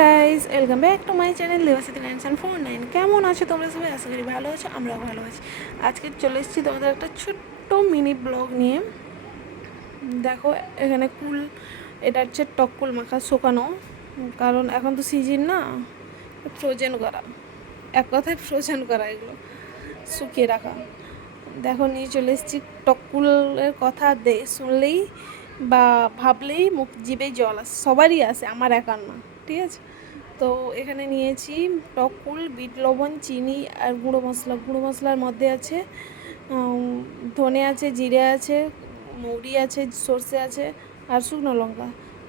Guys welcome back to my channel Debasiti nine four nine কেমন আছো তোমরা সবাই? আশা করি ভালো আছো, আমরাও ভালো আছি। আজকে চলে এসেছি তোমাদের একটা ছোট্ট মিনি ব্লগ নিয়ে। দেখো, এখানে কুল, এটা হচ্ছে টককুল মাখা শুকানো। কারণ এখন তো সিজন না ফ্রোজেন করা। এক কথায় ফ্রোজেন করা এগুলো, শুকিয়ে রাখা। দেখো, নিয়ে চলে এসেছি টককুলের কথা দে শুনলেই বা ভাবলেই মুখ জিভে জল আসে সবারই আসে, আমার একার না। ঠিক আছে? তো এখানে নিয়েছি টককুল বিট লবণ, চিনি আর গুঁড়ো মশলা। গুঁড়ো মশলার মধ্যে আছে ধনে আছে, জিরে আছে, মৌরি আছে, সর্ষে আছে আর শুকনো লঙ্কা।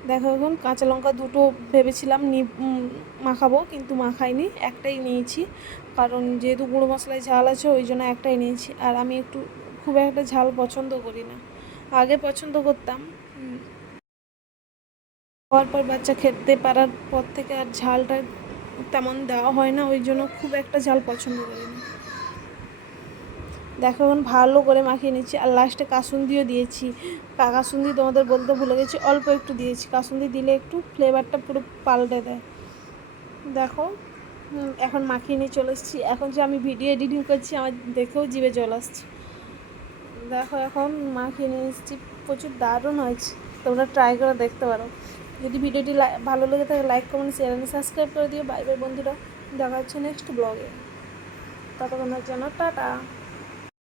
দেখো এখন কাঁচা লঙ্কা দুটো ভেবেছিলাম নি মাখাবো কিন্তু মাখাইনি, একটাই নিয়েছি। কারণ যেহেতু গুঁড়ো মশলায় ঝাল আছে, ওই জন্য একটাই নিয়েছি। আর আমি একটু খুব একটা ঝাল পছন্দ করি না। আগে পছন্দ করতাম হওয়ার পর বাচ্চা খেতে পারার পর থেকে আর ঝালটা তেমন দেওয়া হয় না, ওই জন্য খুব একটা ঝাল পছন্দ করি না। দেখো এখন ভালো করে মাখিয়ে নিচ্ছি আর লাস্টে কাসুন্দিও দিয়েছি। কাসুন্দি তোমাদের বলতে ভুলে গেছি, অল্প একটু দিয়েছি। কাসুন্দি দিলে একটু ফ্লেভারটা পুরো পাল্টে দেয়। দেখো এখন মাখিয়ে নিয়ে চলে এসেছি। এখন যে আমি ভিডিও এডিটিং করছি, আমার দেখেও জিভে জল আসছে। দেখো এখন মাখিয়ে নিয়ে এসেছি, প্রচুর দারুণ হয়েছে। তোমরা ট্রাই করে দেখতে পারো। যদি ভিডিওটি ভালো লেগে থাকে লাইক কমেন্ট শেয়ার এবং সাবস্ক্রাইব করে দিও। বাই বাই বন্ধুরা। দেখা হচ্ছে নেক্সট ব্লগে ততক্ষণের জন্য, টাটা।